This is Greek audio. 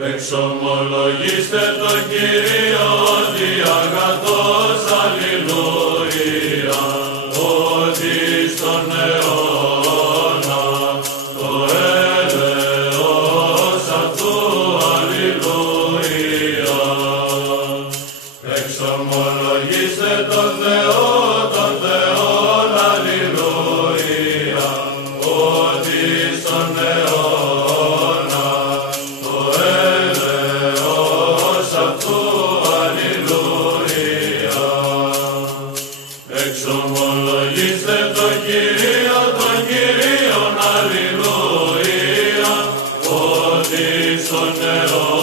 Εξομολογήστε τον Κύριο ότι αγαθός, αλληλούια, ότι στον αιώνα το έλεος αυτού, αλληλούια. Εξομολογήστε τον Θεό, αλληλούια, ότι στον αιώνα το έλεος αυτού, αλληλούια. Εξομολογήστε τον Κύριον, αλληλούια, ότι στον αιώνα